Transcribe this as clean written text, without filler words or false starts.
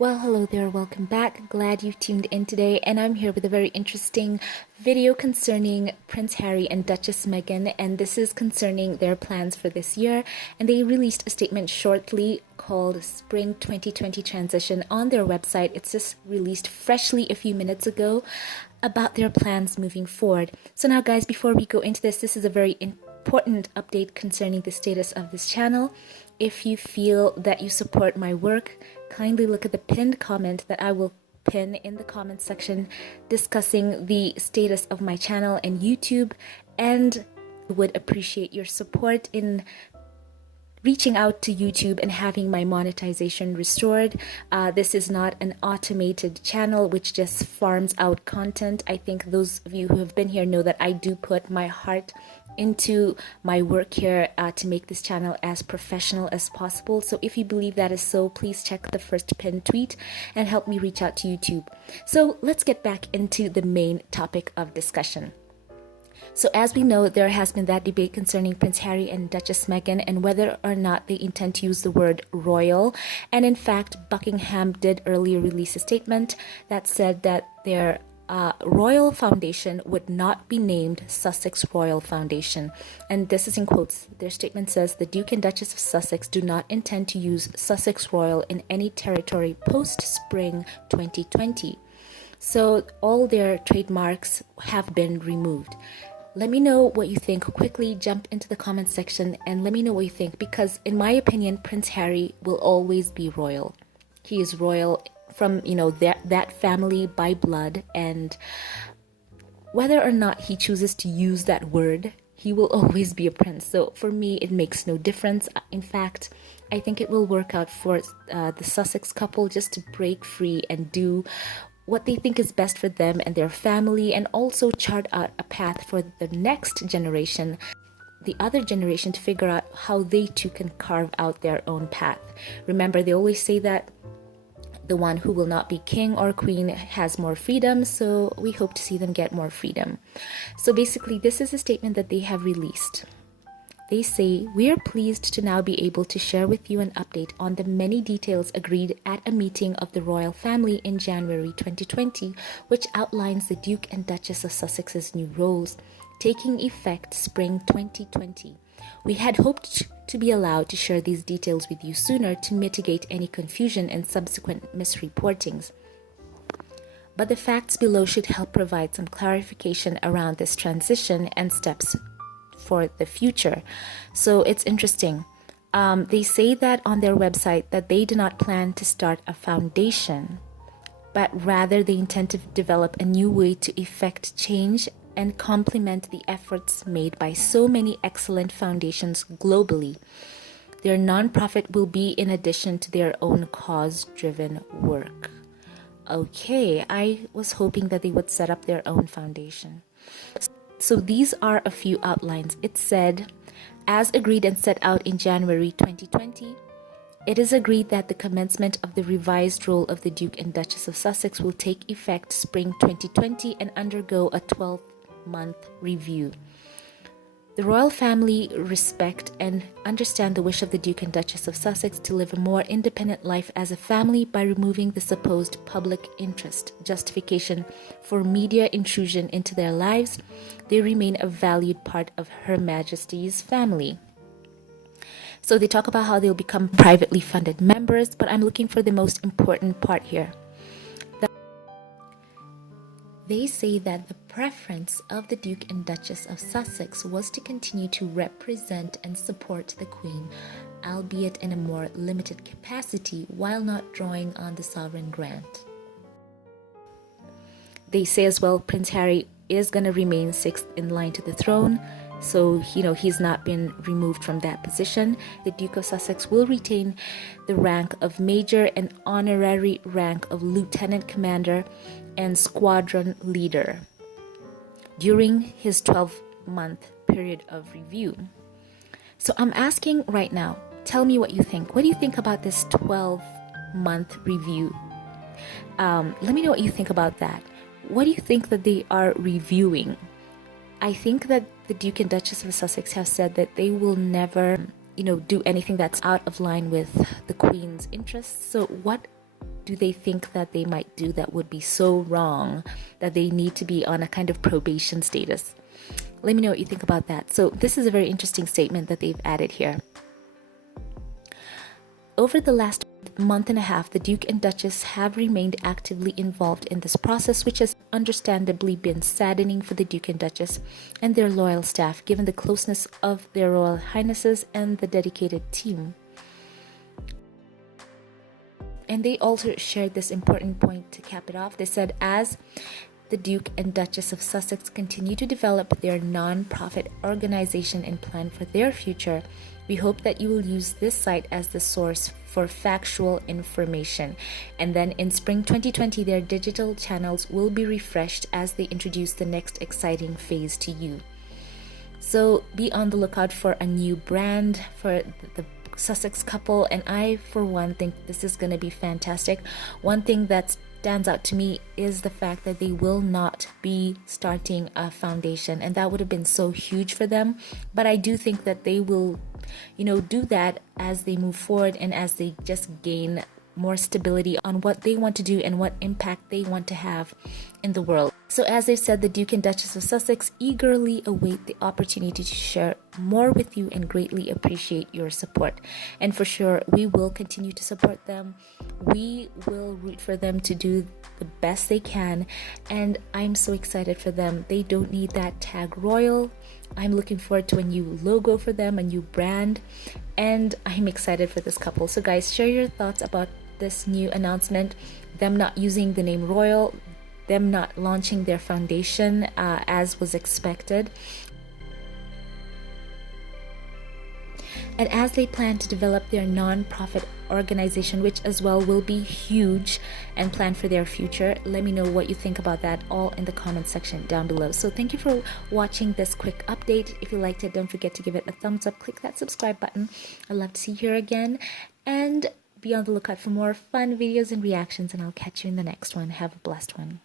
Well, hello there, welcome back. Glad you've tuned in today, and I'm here with a very interesting video concerning Prince Harry and Duchess Meghan, and this is concerning their plans for this year. And they released a statement shortly called Spring 2020 Transition on their website. It's just released freshly a few minutes ago about their plans moving forward. So now guys, before we go into this is a very important update concerning the status of this channel. If you feel that you support my work, kindly look at the pinned comment that I will pin in the comment section discussing the status of my channel and YouTube, and would appreciate your support in reaching out to YouTube and having my monetization restored. This is not an automated channel which just farms out content. I think those of you who have been here know that I do put my heart into my work here to make this channel as professional as possible. So if you believe that is so, please check the first pinned tweet and help me reach out to YouTube. So let's get back into the main topic of discussion. So as we know, there has been that debate concerning Prince Harry and Duchess Meghan and whether or not they intend to use the word royal. And in fact, Buckingham did earlier release a statement that said that their Royal Foundation would not be named Sussex Royal Foundation. And this is in quotes. Their statement says, "The Duke and Duchess of Sussex do not intend to use Sussex Royal in any territory post-Spring 2020. So all their trademarks have been removed." Let me know what you think. Quickly jump into the comment section and let me know what you think, because in my opinion, Prince Harry will always be royal. He is royal from, that family by blood, and whether or not he chooses to use that word, he will always be a prince. So for me, it makes no difference. In fact, I think it will work out for the Sussex couple just to break free and do what they think is best for them and their family, and also chart out a path for the next generation, the other generation, to figure out how they too can carve out their own path. Remember, they always say that the one who will not be king or queen has more freedom, so we hope to see them get more freedom. So basically, this is a statement that they have released. They say, "We are pleased to now be able to share with you an update on the many details agreed at a meeting of the royal family in January 2020, which outlines the Duke and Duchess of Sussex's new roles, taking effect spring 2020. We had hoped to be allowed to share these details with you sooner to mitigate any confusion and subsequent misreportings. But the facts below should help provide some clarification around this transition and steps for the future." So it's interesting. They say that on their website that they do not plan to start a foundation, but rather they intend to develop a new way to effect change and complement the efforts made by so many excellent foundations globally. Their nonprofit will be in addition to their own cause-driven work. Okay, I was hoping that they would set up their own foundation. So these are a few outlines. It said, as agreed and set out in January 2020, it is agreed that the commencement of the revised role of the Duke and Duchess of Sussex will take effect spring 2020 and undergo a 12-month review. The royal family respect and understand the wish of the Duke and Duchess of Sussex to live a more independent life as a family by removing the supposed public interest justification for media intrusion into their lives. They remain a valued part of Her Majesty's family. So they talk about how they'll become privately funded members, but I'm looking for the most important part here. They say that the preference of the Duke and Duchess of Sussex was to continue to represent and support the Queen, albeit in a more limited capacity, while not drawing on the sovereign grant. They say as well, Prince Harry is going to remain sixth in line to the throne, so he's not been removed from that position. The Duke of Sussex will retain the rank of Major and honorary rank of Lieutenant Commander and Squadron Leader during his 12-month period of review. So I'm asking right now, tell me what you think. What do you think about this 12-month review? Let me know what you think about that. What do you think that they are reviewing? I think that the Duke and Duchess of Sussex have said that they will never, do anything that's out of line with the Queen's interests. So what do they think that they might do that would be so wrong that they need to be on a kind of probation status? Let me know what you think about that. So this is a very interesting statement that they've added here. Over the last month and a half, the Duke and Duchess have remained actively involved in this process, which has understandably been saddening for the Duke and Duchess and their loyal staff, given the closeness of their Royal Highnesses and the dedicated team. And they also shared this important point to cap it off. They said, as the Duke and Duchess of Sussex continue to develop their non-profit organization and plan for their future, we hope that you will use this site as the source for factual information. And then in spring 2020, their digital channels will be refreshed as they introduce the next exciting phase to you. So be on the lookout for a new brand for the Sussex couple, and I, for one, think this is going to be fantastic. One thing that stands out to me is the fact that they will not be starting a foundation, and that would have been so huge for them. But I do think that they will, do that as they move forward and as they just gain more stability on what they want to do and what impact they want to have in the world. So as I said, the Duke and Duchess of Sussex eagerly await the opportunity to share more with you and greatly appreciate your support. And for sure, we will continue to support them. We will root for them to do the best they can. And I'm so excited for them. They don't need that tag royal. I'm looking forward to a new logo for them, a new brand. And I'm excited for this couple. So guys, share your thoughts about this new announcement, them not using the name royal, them not launching their foundation as was expected, and as they plan to develop their non-profit organization, which as well will be huge, and plan for their future. Let me know what you think about that all in the comment section down below. So thank you for watching this quick update. If you liked it, don't forget to give it a thumbs up, click that subscribe button. I'd love to see you here again, and be on the lookout for more fun videos and reactions, and I'll catch you in the next one. Have a blessed one.